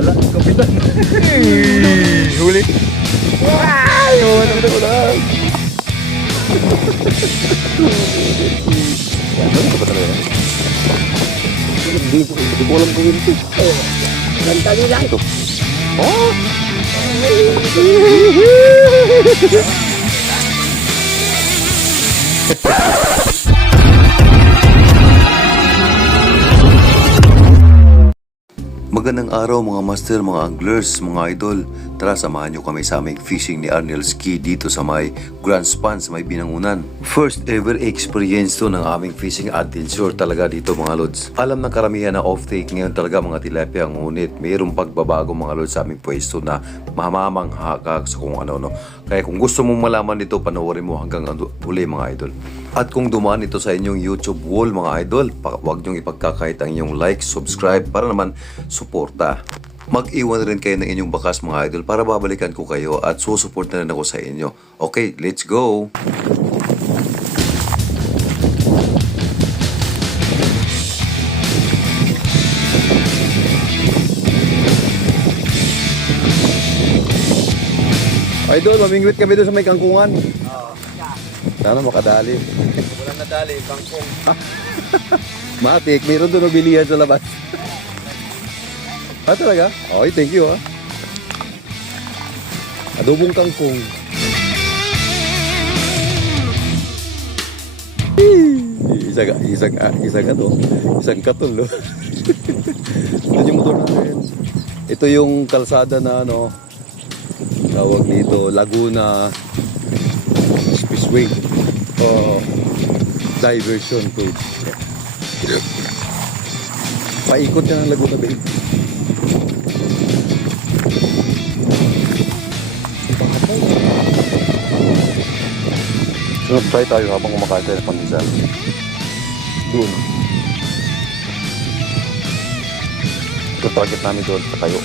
Wala, kapitan. Huli. Ay, wala. Ano ba talaga yan? Hindi ko alam kung ito. Ganda nila. Ito. Oh! Magandang araw mga master, mga anglers, mga idol. Tara, samahan nyo kami sa aming fishing ni Arnel Ski dito sa may Grand Span sa may Binangunan. First ever experience to ng aming fishing adventure talaga dito mga lods. Alam ng karamihan na off-take ngayon talaga mga tilapia, ngunit mayroong pagbabago mga lods sa aming pwesto na mamamang hakag sa kung ano-ano. Kaya kung gusto mong malaman dito, panoorin mo hanggang huli mga idol. At kung dumaan ito sa inyong YouTube wall mga idol, huwag niyong ipagkakait ang inyong like, subscribe para naman suporta. Mag-iwan rin kayo ng inyong bakas mga idol para babalikan ko kayo at susuport na rin ako sa inyo. Okay, let's go! Idol, mamingwit kami doon sa may kangkungan. Sana makadali. Walang nadali, kangkong. Matik, mayroon doon bilihan sa labas. Ah, talaga? Okay, thank you Adobong kangkong. Isang katol, no? Ito yung motor natin. Ito yung kalsada na tawag dito, Laguna Expressway. Diversion to. Paikot ka ng Laguna Bay. So, try tayo habang kumakain tayo ng pandesal. Doon. Ito target namin doon sa tayo.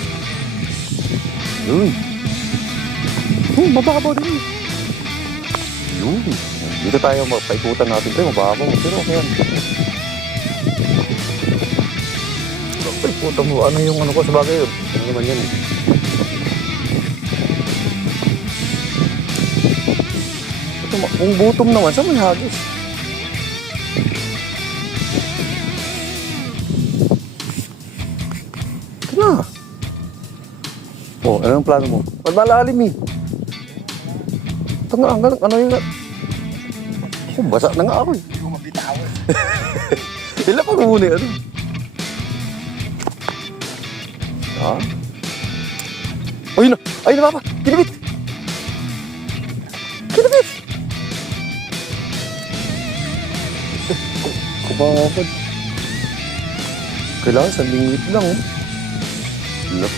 Yun. Mababaw din. Yun. Dito tayo, paikutan natin tayo, mababaw. Pero okay yan. Paikutan mo, ano yung ko sa bagay yun? Ano naman yan Ito, kung gutom naman, saan may hagis? Ito na. Oh, ano yung plano mo? Malalim Ito nga, ano yung... basa na nga ako Hindi ko mabitawan. Sila pa muna Ha? Ayun na papa! Kinabit! Kupapad. Kailangan sa lingwit lang Look.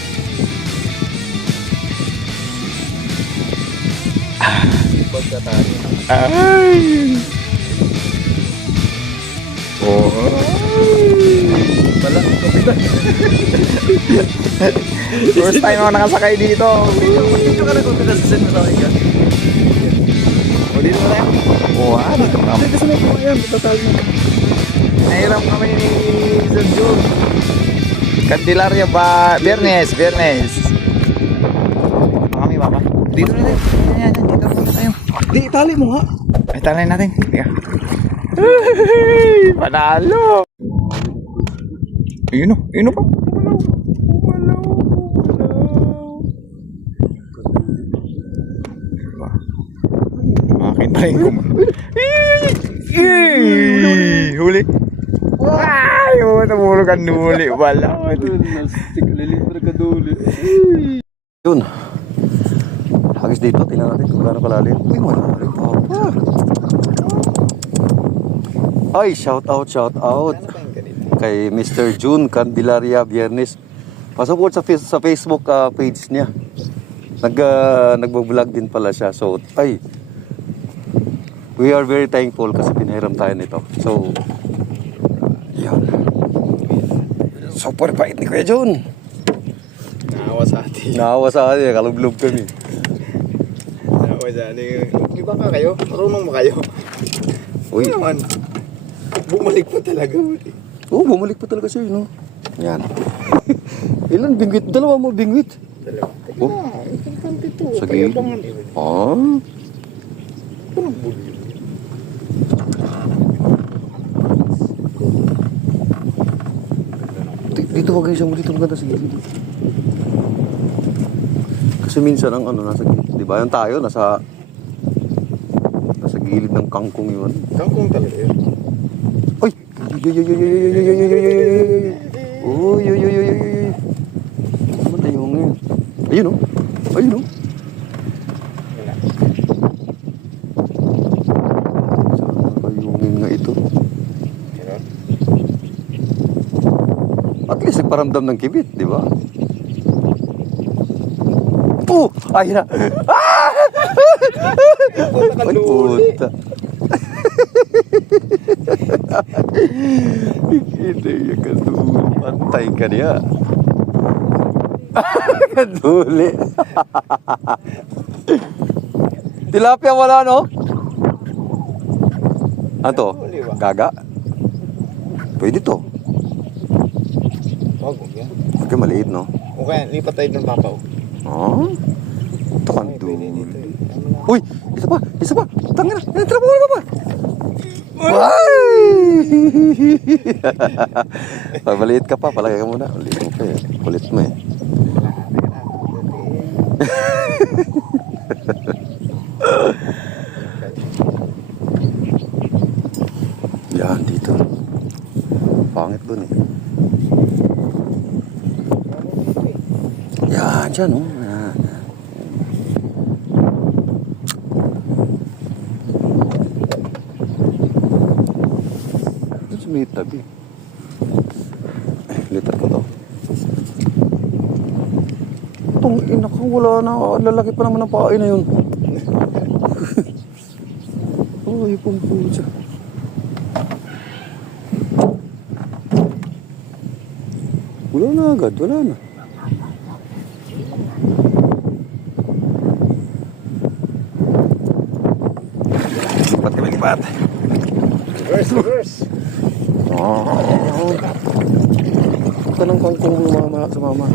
Pagkatali. Ay! Oh! Wala, kapitan. First time ako nakasakay dito. Dito ka na kung pinasusin mo sa akin ka? O, dito na tayo. Dito kami. Kasi may kumayan, tatawag mo. Nahiram kami ni Sir Jun. Candelaria ba? Biyernes. Kami, papa. Dito na tayo. Yan. Dito na tayo. Di, itali mo nga. Ay, talay natin. Ay, panalo. Yun pa. Akin pa rin huli. Ay, namulog ang nuli. Wala. Libre ka duli. Yun. Hagis dito, tingnan natin kung gaano kalalim. Uy, malalim. Ay, shout out kay Mr. June Candelaria Biyernes. Pasupport sa Facebook page niya. Nagbo-vlog din pala siya. So, we are very thankful kasi pinahiram tayo nito. So, yan. Super bait ni Kuya June. Naawa sa atin. Kalublob kami. Iba ka kayo? Marunong mo kayo? Uy. Naman. Bumalik pa talaga. Oo, bumalik pa talaga siya, no? Yan. Ilan bingwit? Dalawa mo bingwit. Dalawa. Oh. Sa gilid. Ah. Parang bulyo. Dito wag isang dito maganda sa gilid. Kasi minsan ang ano nasa gilid, 'di ba? Yung tayo nasa gilid ng kangkong 'yun. Kangkong talaga yun. Uy! Uy, uy, uy, uy, uy. Ano na yung ngayon? Ayun oh. Ayun oh. Wala. Saan kayungin nga ito? Meron? At least nagparamdam ng kibit, di ba? Oh! Ayun na! Ah! Ay, puta. Hindi yung kaduli. Pantay ka niya. Kaduli. Tilapia wala, no? Ano to? Gaga? Pwede to. Wag, huwag yan. Okay, maliit, no? Okay, lipat tayo ng papaw. Oh? Ito Ay, kaduli. pwede dito eh. Ano lang. Uy! Isa pa! Isa pa! Tangina! Tira mo ka pa! Ay! Pag maliit ka pa, palagay ka muna. Maliit mo pa eh. Kulit mo eh. Yan, dito. Pangit dun eh. Yan, dyan oh. Yan. Ito may tabi. Litar ko to. Itong ina ko, wala na. Lalaki pa naman ang pain na yun. Ay, pumpusa. Wala na agad, wala na. Lipat kami, lipat. Reverse, reverse. Oh. Ito ng kangkong lumama sa mama.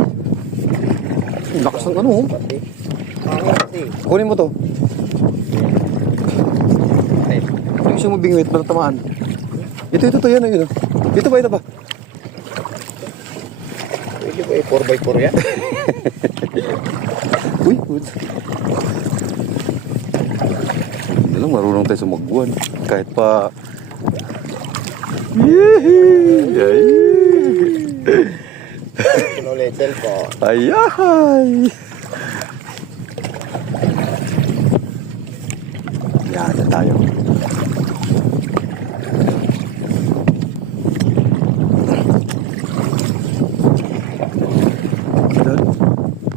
Ang lakas ng ano, oh. Pati. Pangit pati. Kunin mo to. Ay, Yung isang mabingwit, parang tamaan. Ito, yan, yun. Ito ba? pwede ba eh, 4x4 yan? Uy, good. Hindi lang, marunong tayo sumagwan. Kahit pa... Yay! Sinulit cellphone. Ayay! Yan na tayo.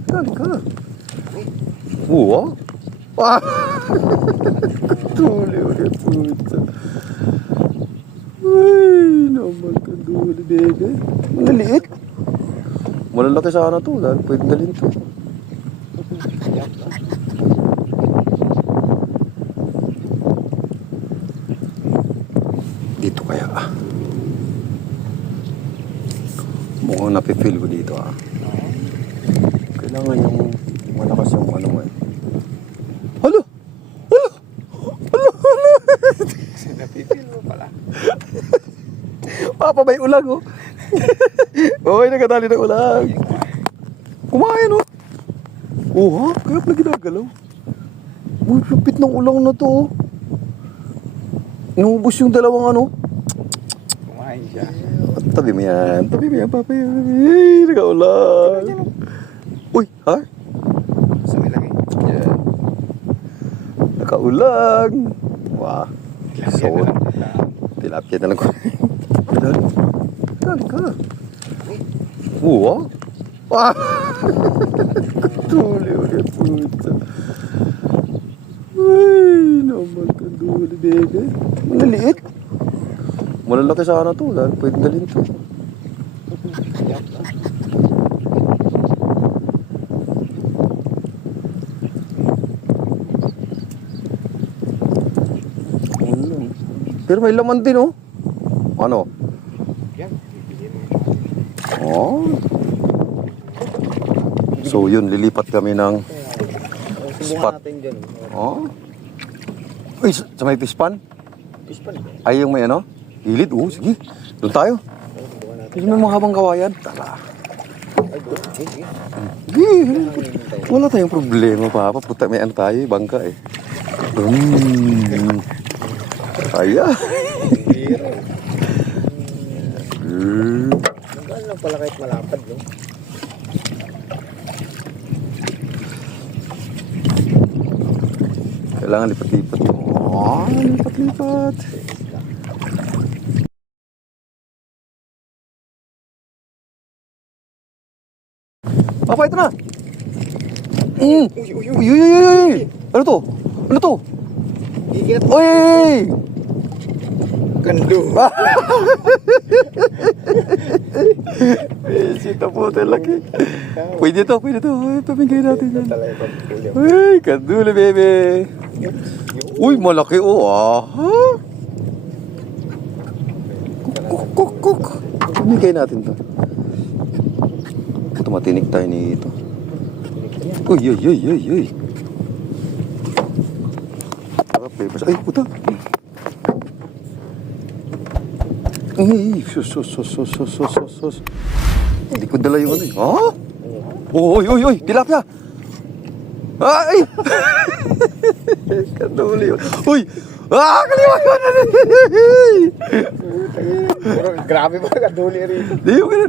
Dali ka. Uwa? Ah! Tuli ulit puta. Ay, naman kaduli, bebe. Malaliit. Malalaki sana to. Dahil pwede dalhin to. Dito kaya. Mukhang napipil ko dito ah. Kailangan yung malakas yung ano mo eh. Hala! Hala! Hala! Hala! Napipil mo pala. Papa, may ulang oh. Okay, nakadali ng ulang. Kumain oh. Oh ha? Kaya pala ginagalaw. Uy, lupit ng ulang na to oh. Inubos yung dalawang ano. Kumain siya. Tabi mo yan, Papa. Ay, nakaulang. Uy, ha? Sa may lagay. Yan. Nakaulang. Wah. So, tilapia na lang ko. Dali ka. Uwa. Wah. Tuli ulit puta. Ay, naman kaduli, bebe. Malaliit. Malalaki sana to. Dahil pwede dalhin to. Pero may laman din oh. Ano? Yan, pipiliin mo. Oh. So yun, lilipat kami ng Subukan spot. natin dyan. Oh. Uy, sa may pispan? Pispan. Ay, yung may ano? Gilid? Oo, sige. Doon tayo. Subukan natin. Kasi may mga habang kawayan. Tara. Ay, doon. Sige. Sige. Wala tayong problema, Papa. Puta, may ano tayo, bangka eh. Kaya. Biro. Hmm. Nagaan lang pala kahit malapad, no? Kailangan lipat-lipat. Oh, lipat-lipat. Papa, ito na. Uy, uy, uy. Uy, uy, uy, uy. Ano to? Ano to? Igat. Uy! Gando. Sita po laki. Pwede to. Uy, pamigay natin yan. Talaga pagpulyo. Uy, kanduli, bebe. Uy, malaki Ha? Kuk. Pamigay natin to. Ito, matinik tayo nito. Uy. Ay, puta. Ay, sus. Hindi ko dala yung ano eh. Ha? Uy, tilapia. Ay! Kanduli. Uy! Kaliwa ko na. Grabe ba kaduli rito?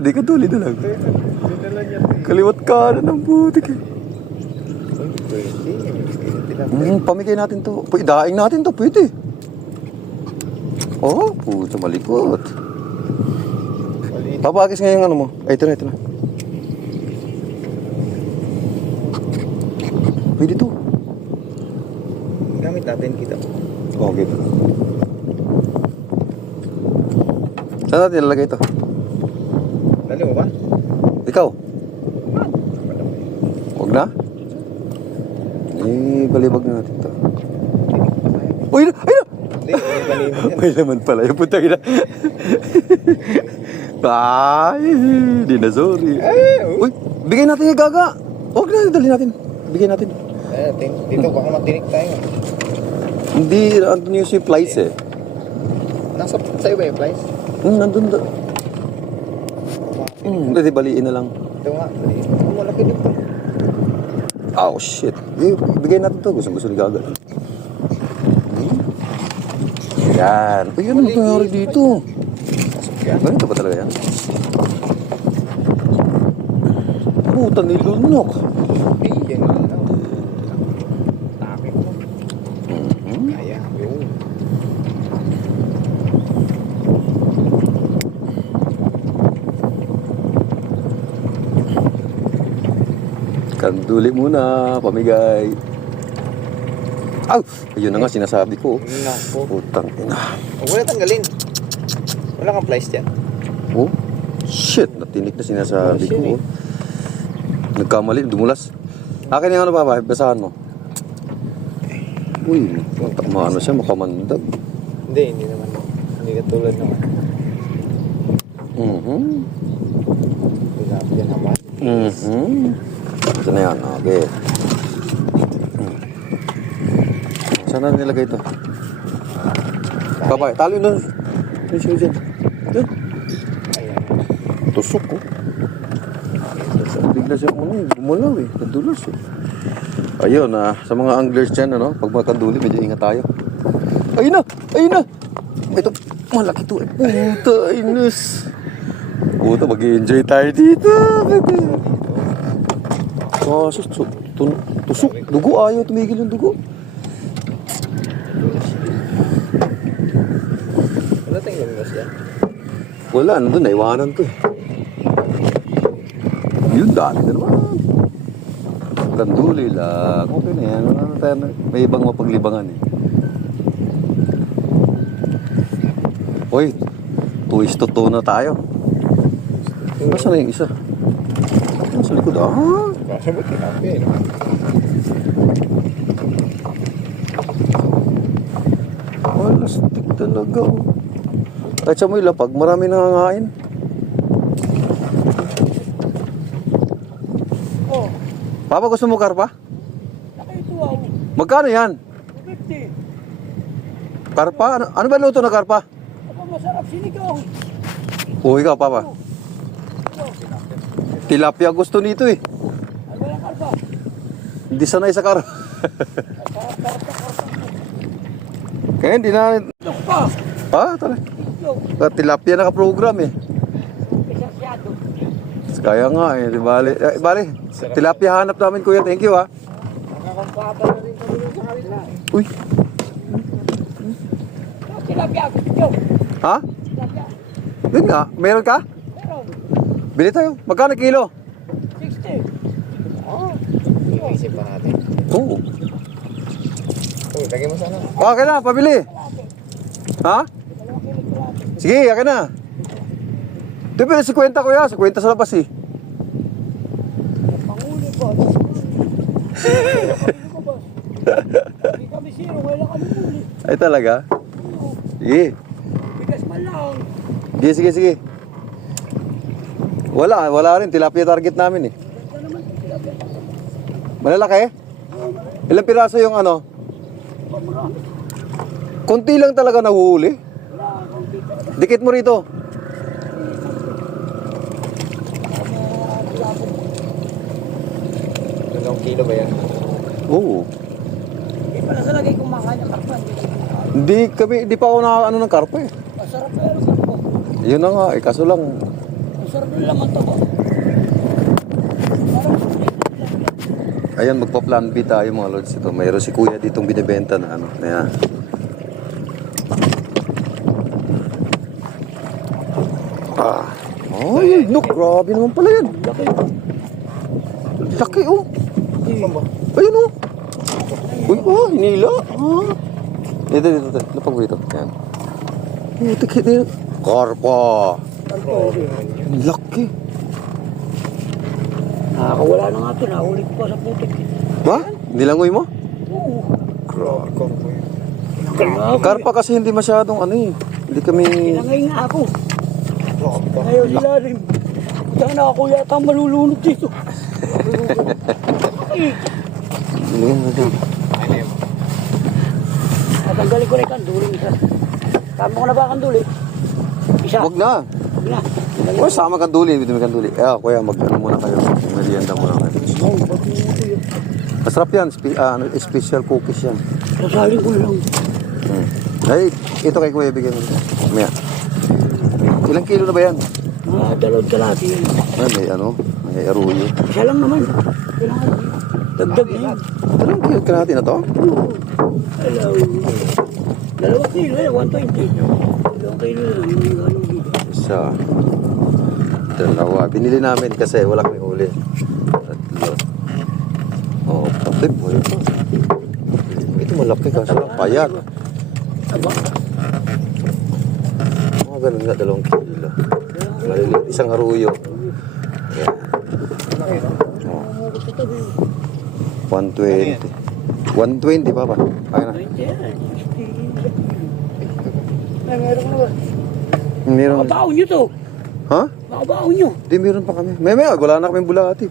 Di kanduli na lang. Dinala niya. Kaliwat ka na ng butik eh. Pwede. Pamigay natin to. Daing natin to, pwede. Oh, puto malikot. Papakis nga yung ano mo. Ay, ito na. Pwede to. Gamit natin kita. Oh, gitu. Saan natin ilalagay ito? Dali mo ba? Ikaw? Huwag na? Balibag na natin ito. Uy, ayun na! Hindi, kanina yan. May laman pala yung putang ina. Ay, di na sorry. Uy, bigay natin yung gaga. Huwag na, dali natin. Bigay natin. Dito baka matinik tayo. Hindi, andun yung supplies eh. Nasa sa'yo ba yung flies? Nandun da. Hindi, baliin na lang. Ito nga, dali. Malaki dito. Oh, shit. Bigay natin to. Gusto ni Gaga. Yan. Uy, ano nangyari dito? Ganito ba talaga yan? Puta, nilunok. Yan nga lang. Tapik mo. Kaya, yun. Kanduli muna, pamigay. Aw! Ayun na nga sinasabi ko. Nako. Putang ina. Wala tanggalin. Wala kang flies dyan. Oh, shit. Natinik na sinasabi ko. Nagkamali, dumulas. Akin yung ano pa, basahan mo. Uy, maano siya, makamandag. Hindi naman. Hindi katulad naman. Tilapia naman. Ito na yan, okay. Saan na nilagay ito? Babay, talo na. Yung siya dyan. Yan. Ayan. Tusok ko. Bigla siya gumalaw eh. Nadulas eh. Ayun sa mga anglers dyan, ano, pag makanduli, medyo ingat tayo. Ayun na! Ito, malaki to eh. Puta, inus. Puta, mag-i-enjoy tayo dito. Tusok. Dugo, ayaw tumigil yung dugo. Wala tayong lumiwas yan. Wala, nandun, naiwanan ko eh. Yun, dami na naman. Kanduli lang. Okay na yan. May ibang mapaglibangan eh. Uy, 2:2 na tayo. Nasaan na yung isa? Nasa likod Kasi mo tilapia eh. Lastik talaga oh. Kahit sa mo ilapag, marami nangangain. Papa, gusto mo karpa? Nakito ako. Magkano yan? 50. Karpa? Ano ba luto na karpa? Ako masarap sinigaw. Uy ka, Papa. Tilapia gusto nito eh. Ano yung karpa? Hindi sanay sa karpa. Kaya hindi na... Itlog pa. Tala. Itlog. Tilapia naka-program eh. Pesasyado. Kaya nga eh, di bali. Bali, tilapia hanap namin kuya. Thank you ah. Nakakampata na rin kami sa kanila. Uy, Tilapia ako. Itlog. ha? Tilapia. Yun nga, meron ka? Meron. Bili tayo. Magkano kilo? 60. Oh. Iisip pa natin. Oo. Uy, lagay mo sana. Okay na, pabili. Ha? Sige, akin na. Di ba, 50 kuya. 50 sa labas eh. Panguli ko. Panguli ko, boss. Hindi kami zero. Wala kami huli. Ay talaga? Sige. Bigas man lang. Sige. Wala rin. Tilapia target namin eh. Ganda naman yung tilapia. Malalaki? Ilang piraso yung ano? Marami. Konti lang talaga nahuhuli. Wala akong dito. Dikit mo rito. Dalawang kilo ba yan? Oo. Hindi pala sa lagay kumakain ng karpan. Hindi ko kinakain. Di pa ako nakakaano ng karpa eh. Masarap na yan. Sarap po. Yun na nga eh. Kaso lang, Masarap na laman to. ayan, magpa-plan B tayo mga lods. Ito, mayroon si kuya ditong binibenta na ano. Ayan. Ay, look, grabe naman pala yan. Laki oh. Ayun oh. Uy, hinila. Dito. Lapag mo dito. Ayan. Tikit na yan. Karpa. Laki. Nakakawala na nga ito. Nahuli ko pa sa putik. Ba? Nilangoy mo? Oo. Karpa kasi hindi masyadong ano eh. Hindi kami... Kinangay nga ako. Ngayon sila rin. Kaya na ako yata malulunod dito. Ay, natanggalin ko na yung kanduling isa. Tama ko na ba kanduli? Isa. Huwag na. Huwag na. O, sama kanduli. Bito may kanduli. Kuya, mag-ano muna kayo. Merienda muna kayo. Oo, ba't mo ito? Masarap yan. Special cookies yan. Sasalin ko lang. Ay, ito kay kuya. Bigyan mo. Maya. Ilang kilo na ba yan? Mga dalawang kalati yan. Ay, may ano. May aruyo. Isa lang naman. Kailangan. Dagdag na yan. Anong kilo ka natin na to? Hello. 2 kilo eh, 120. 2 kilo lang yung ano dito. Isa. Dalawa. Binili namin kasi wala kami huli. Tatlo. Patip. Wala pa. Ito malaki kasi payat. Aba, Ganun nga, 2 kilo. Maliliit. Isang aruyo. Yan. Oh, 120. 120 pa ba? Kaya na. 20 yan. May meron ka na ba? Meron. Makabaon nyo to. Ha? Makabaon nyo. Di, meron pa kami. May, wala na kaming bulati.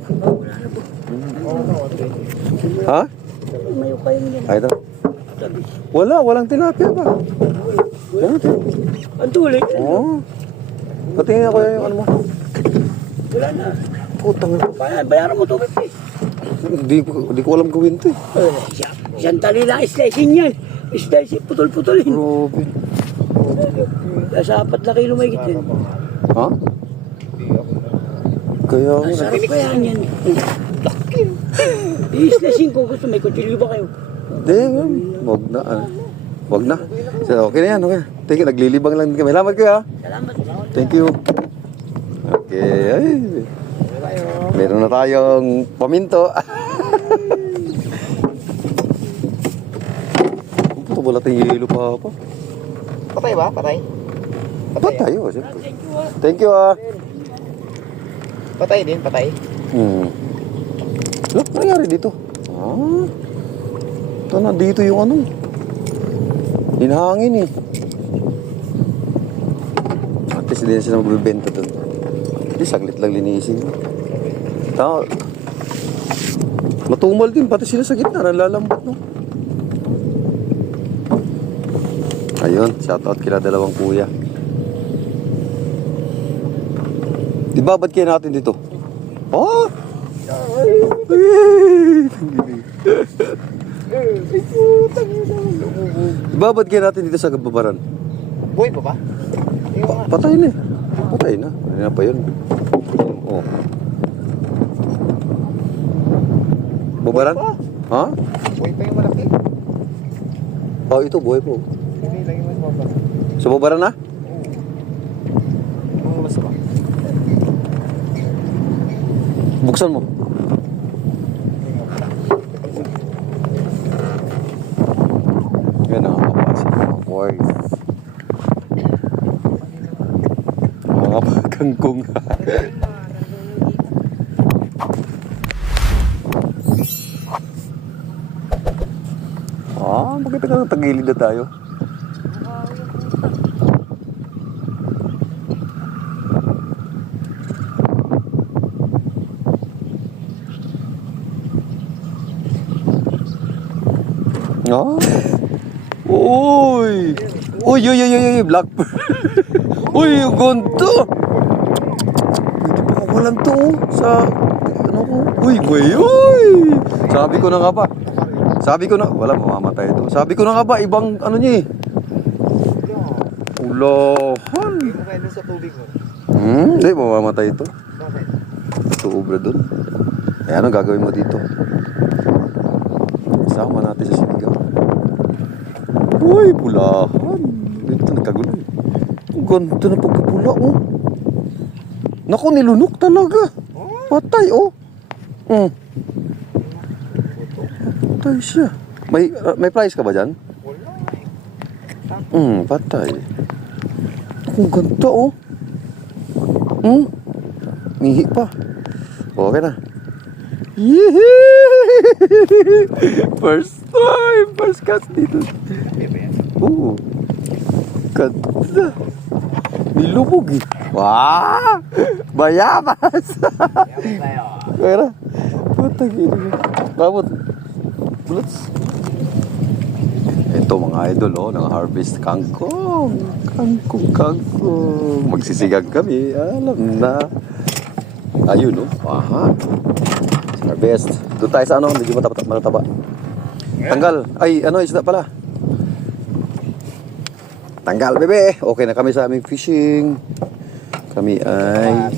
Ha? Mayo kayo nyo. Ay, ito. Tabi. Walang tilapia ba? Walang tilapia. Ang tuloy. Oo. Patingin ako yung ano mo. Wala na. Putang. Bayaran mo to. Di ko alam gawin to eh. Isang tali lang slicing yan. Slicing, putol-putulin. Grabe. Sa 4 na kilo may gitin. Ha? Kaya ako Ang sarap kaya yan. I-slicing ko. Gusto may kutsilyo ba kayo? Hindi, wag na. Wag na. So, okay na yan, okay. Thank you, naglilibang lang din kami. Salamat kayo ha. Salamat. Thank you. Okay. Ay. Meron na tayong paminto. Ito, wala tayong yelo pa. Patay ba? Patay? Patay oh, siyempre. Thank you ah. Patay din, patay. Look, nangyari dito. Ito na, dito yung ano. Hinahangin eh. At least hindi na sila magbibenta doon. Hindi, saglit lang linisin. Tama. Matumal din, pati sila sa gitna, nalalambot, no? Ayun, shoutout kila dalawang kuya. Ibabad kayo natin dito. Oh! Ibabad kayo natin dito sa gababaran. Buhay pa ba? Patay na eh. Patay na. Ano na pa yun? Oh. Babaran? Ha? Buhay pa yung malaki. Oh, ito buhay po. Hindi, lagi mo sa baba. Sa babaran na? Ang masama. Buksan mo. Yan ang kapasok mga boys. Mga kangkong. Bakit ka tagilid na tayo? Ah. Uy! Uy, Black Pearl. Uy, yung ganito. Dito pa walang to oh, sa ano ko. Uy, Sabi ko na nga ba? Wala mamamatay ito. Sabi ko na nga ba, ibang ano niya eh. Ulahan. Hindi mo kayo sa tubig mo. Hindi, mamamatay ito. Bakit? Ito, ubra dun. Eh, anong gagawin mo dito? Isama natin sa sinigang. Uy, pulahan. Dito nagkagulo. Ang ganda na pagkapula, oh. Naku, nilunok talaga. Patay, oh. Patay siya. May price ka ba dyan? Wala. Patay. Ang ganda, oh. Mihi pa. Okay na. Yehey! First time! First cast dito. Hindi ba yan? Oo. Ganda. Nilubog eh. Wow! Bayabas! Yaman tayo. Okay na. Patay. Babot. Bullets. Ito mga idol, oh, ng harvest kangkong. Kangkong. Magsisigang kami. Alam na. Ayun, oh. Aha. Harvest. Doon tayo sa ano, medyo mataba. Tanggal. Ay, ano, isda pala. Tanggal, bebe. Okay na kami sa aming fishing. Kami ay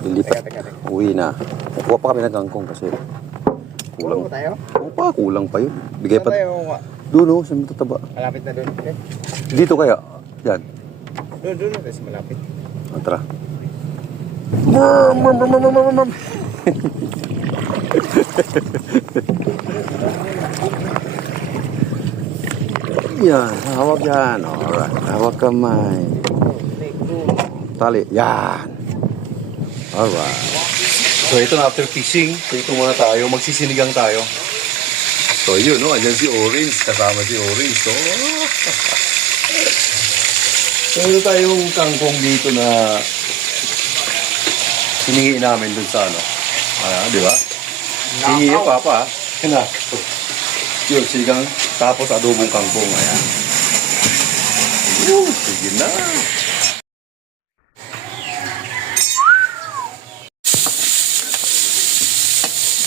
lilipat. Teka. Uwi na. Kuha pa kami ng kangkong kasi kulang. Kulang tayo? Kulang pa yun. Bigay pa. Tayo, Doon, oh, sa matataba. malapit na doon. Okay? Dito kaya? Yan. Doon. Kasi malapit. Tara. Yan, hawak yan. Alright, hawak kamay. Tali, yan. Alright. So ito na, after fishing, dito muna tayo, magsisinigang tayo. So yun, no, andyan si Orange, kasama si Orange. So, meron tayong kangkong dito na hiningi namin dun sa ano. Di ba? Hiningi yung papa. Yan na. Yun, sigang tapos adobong kangkong. Ayan. Sige na.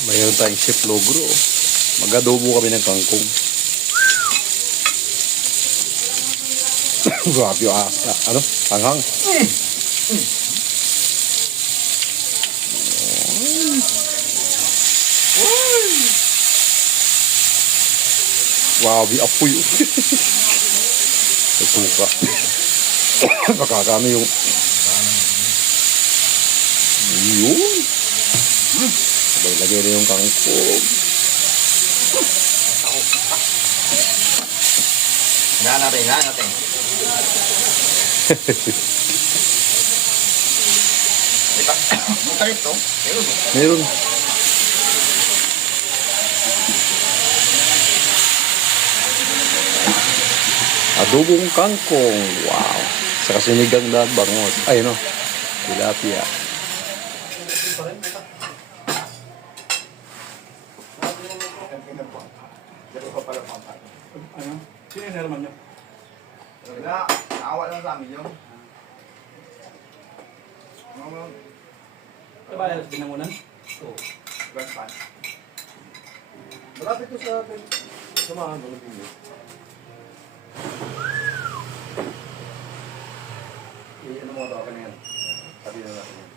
Mayroon tayong chef logro. Mag-adobo kami ng kangkong. Grabe yung ano? Hanghang. Wow, apoy. Suka. Nakakano yung... Yun. Lagay na yung kangkong. Hinahan natin. May tarik to? Meron. Adobong kangkong. Wow. Sa sinigang na bangos. Ay, no. Tilapia. Ano? Sino yung Herman nyo? Wala, naawa lang sa amin yun. Ano ba yung binangunan? Oo. Grand fan. Malapit ko sa akin. Samahan mo ng pinyo. Ano mo ito? Ano yan? Sabi na natin.